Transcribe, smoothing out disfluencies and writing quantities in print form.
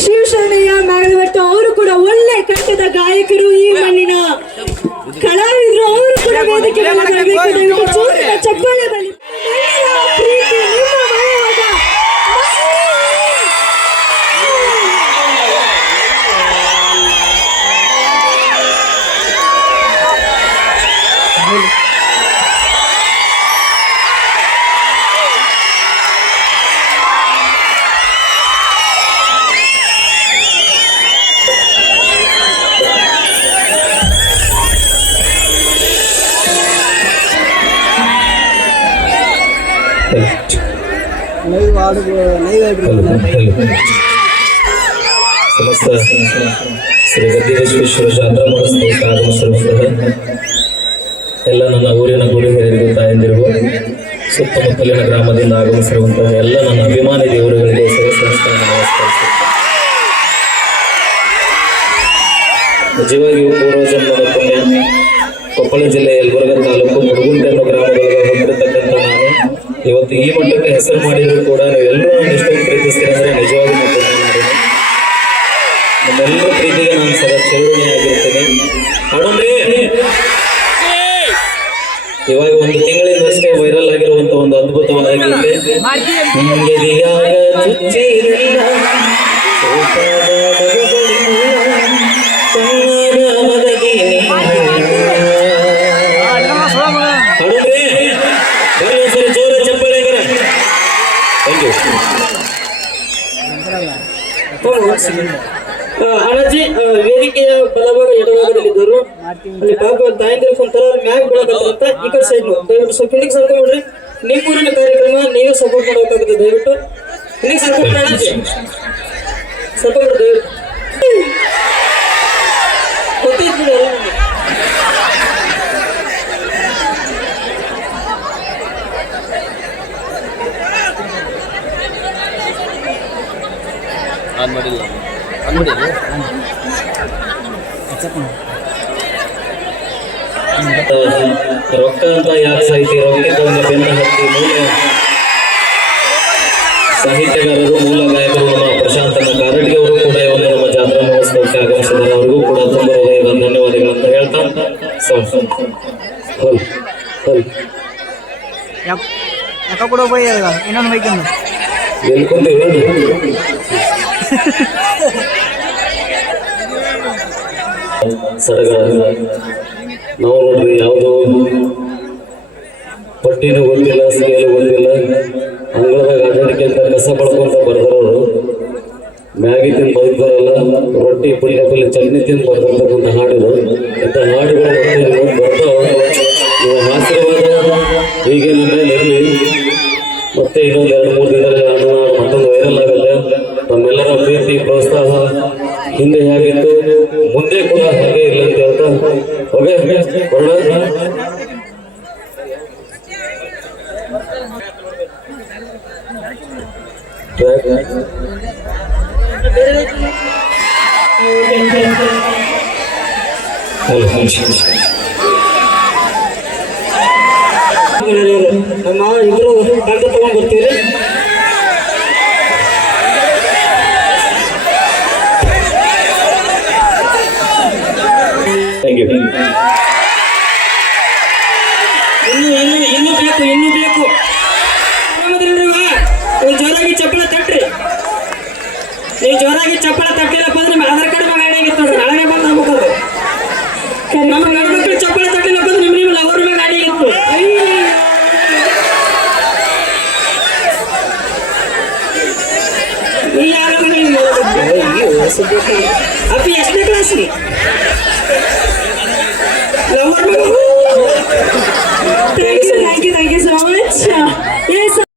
ಶಿವಶರಣಯ್ಯ ಮ್ಯಾಗಲಭಟ್ಟ ಅವರು ಕೂಡ ಒಳ್ಳೆ ಕಂಠದ ಗಾಯಕರು, ಈ ಮಣ್ಣಿನ ಕಲಾವಿದರು. ಅವರು ಕೂಡ ವೇದಿಕೆ ಚಪ್ಪಾಳೆ ಬಲಿ. ಪ್ರೀತಿ ನಿಮ್ಮ ಮನೆಯಾದ ಸಮಸ್ತ ಶ್ರೀ ಗದ್ದಿವೇಶ್ವರ ಜಾತ್ರಾ ಮಹೋತ್ಸವಕ್ಕೆ ಆಗಮಿಸಿರುವಂತಹ ಎಲ್ಲ ನನ್ನ ಊರಿನ ಗುರು ಹಿರಿಯರಿಗೂ ತಾಯಂದಿರಿಗೂ ಸುತ್ತಮುತ್ತಲಿನ ಗ್ರಾಮದಿಂದ ಆಗಮಿಸಿರುವಂತಹ ಎಲ್ಲ ನನ್ನ ಅಭಿಮಾನಿ ದೇವರುಗಳಿಗೆ ಸಹಸ್ರಸ್ಥಾನ ನಮಸ್ಕರಿಸುತ್ತೇನೆ. ನಿಜವಾಗಿಯೂ ಪೂರ್ವಜನ್ಮದ ಪುಣ್ಯ. ಕೊಪ್ಪಳ ಜಿಲ್ಲೆ ಯಲಬುರ್ಗಾ ತಾಲೂಕು ಮುಡುಗುಂಟೆ ಅನ್ನೋ ಗ್ರಾಮಗಳಿಗೆ ಹೊಂದಿರತಕ್ಕಂಥ ನಾನು ಇವತ್ತು ಈ ಮಟ್ಟಕ್ಕೆ ಹೆಸರು ಮಾಡಿದ್ರು ಕೂಡ ನೀವೆಲ್ಲರೂ ಎಷ್ಟೊಂದು ಪ್ರೀತಿಸ್ತೀರ ಅಂದರೆ ನಿಜವಾಗಿ ನಮ್ಮೆಲ್ಲರ ಪ್ರೀತಿಗೆ ನಾನು ಸದಾ ಚಿರಋಣಿಯಾಗಿರ್ತೇನೆ. ನೋಡ್ರಿ, ಇವಾಗ ಒಂದು ತಿಂಗಳಿಂದಷ್ಟೇ ವೈರಲ್ ಆಗಿರುವಂತ ಒಂದು ಅದ್ಭುತವಾದ ಗೀತೆ ಅಣಜಿ ವೇದಿಕೆಯ ಬಲಭಾಗ ಎಡಭಾಗದಲ್ಲಿದ್ದರು. ಅಲ್ಲಿ ಪಾಪ ತಾಯಂದಿರು ಕುಂತರ ಮ್ಯಾಗ್ ಬೆಳಕಂತ ಈ ಕಡೆ ಸೈಡ್ ದಯವಿಟ್ಟು ಸ್ವಲ್ಪ ಹಿಂದಿಗೆ ಸರ್ಕೊಂಡ್ಬಿಡ್ರಿ. ನಿಮ್ಮೂರಿನ ಕಾರ್ಯಕ್ರಮ ನೀವೇ ಸಪೋರ್ಟ್ ಮಾಡಬೇಕಾಗುತ್ತೆ. ದಯವಿಟ್ಟು ಹಿಂದಿಗೆ ಸರ್ಕೊಂಡ್ರೆ ಅಣಜಿ ಸರ್ಕೊಂಡ್ಬಿಡ್ರಿ ದಯವಿಟ್ಟು. ಗೊತ್ತಿದ್ಬಿಡಿ ಎಲ್ಲ ನಮಗೆ. ರೊಕ್ಕ ಅಂತ ಯಾಕೆ ಸಾಹಿತಿ ರೊಕ್ಕಕ್ಕೆ ಬೆನ್ನ ಹತ್ತಿ ಮೂಲ ಸಾಹಿತ್ಯಗಾರರು ಮೂಲ ಗಾಯಕರು ನಮ್ಮ ಪ್ರಶಾಂತನ ಕಾರಡ್ಗೆ ಅವರು ಕೂಡ ಒಂದು ನಮ್ಮ ಜಾತ್ರಾ ಮಹೋತ್ಸವಕ್ಕೆ ಆಗಮಿಸಿದ್ದಾರೆ. ಅವರಿಗೂ ಕೂಡ ತುಂಬ ಹೃದಯದ ಧನ್ಯವಾದಗಳಂತ ಹೇಳ್ತಾ ಸಡಗರ ನಾವು ನೋಡ್ರಿ, ಯಾವುದೋ ಪಟ್ಟಿನೂ ಗೊತ್ತಿಲ್ಲ, ಸ್ಕೇಲು ಗೊತ್ತಿಲ್ಲ, ಅಂಗಳದಾಗ ಆಟಾಡಿಕೆ ಅಂತ ಕಸ ಬಳ್ಕೊಂತ ಬರ್ತಾರವರು. ಮ್ಯಾಗಿ ತಿಂದು ಬದುಕ್ತಾರಲ್ಲ, ರೊಟ್ಟಿ ಪುಲ್ಯ ಚಟ್ನಿ ತಿಂದು ಬರ್ತಿರ್ತಕ್ಕಂಥ ಹಾಡುಗಳು. ಇಂಥ ಹಾಡುಗಳು ಬರ್ತಾವ. ನೀವು ಆಶೀರ್ವಾದ ಹೀಗೆ ನಿಮ್ಮ ಮೇಲೆ ಇರಲಿ. ಮತ್ತೆ ಇನ್ನೊಂದು 2-3 ದಿನದಲ್ಲಿ ಮತ್ತೊಂದು ವೈರಲ್ ಆಗುತ್ತೆ. ತಮ್ಮೆಲ್ಲರ ಪ್ರೀತಿ ಪ್ರೋತ್ಸಾಹ ಹಿಂದೆ ಹೇಗಿತ್ತು ಮುಂದೆ ಕೂಡ ಹಾಗೆ ಇಲ್ಲ ಅಂತ ಹೇಳ್ತಾ ನಮ್ಮ ಇಬ್ರು ಕಾಂತ ತಗೊಂಡ್ ಬರ್ತೀವಿ. ಇನ್ನು ಬೇಕು ಜೋರಾಗಿ ಚಪ್ಪಳ ತಟ್ರಿ. ನೀವು ಜೋರಾಗಿ ಚಪ್ಪಳ ತಟ್ಟಿಲ್ಲಪ್ಪ ಅಂದ್ರೆ ನಿಮ್ಮ ಆಧಾರ್ ಕಾರ್ಡ್ ಮ್ಯಾಗ ಆಗಿತ್ತು ನೋಡ್ರಿ, ನಾಳೆ ಬಂದು ಆಗ್ಬೇಕು. ನಮ್ಮ ಗಂಡ್ಮಕ್ಳು ಚಪ್ಪಳ ತಟ್ಟಿಲ್ಲಪ್ಪ ಅಂದ್ರೆ ನಿಮ್ಮ ಲವರ್ ಮ್ಯಾಗ ಆಗಿತ್ತು. ಅಪ್ಪಿ ಎಷ್ಟನೇ ಕ್ಲಾಸ್ ರೀ? ಲವರ್ ಮ್ಯಾಗ. Thank you so much.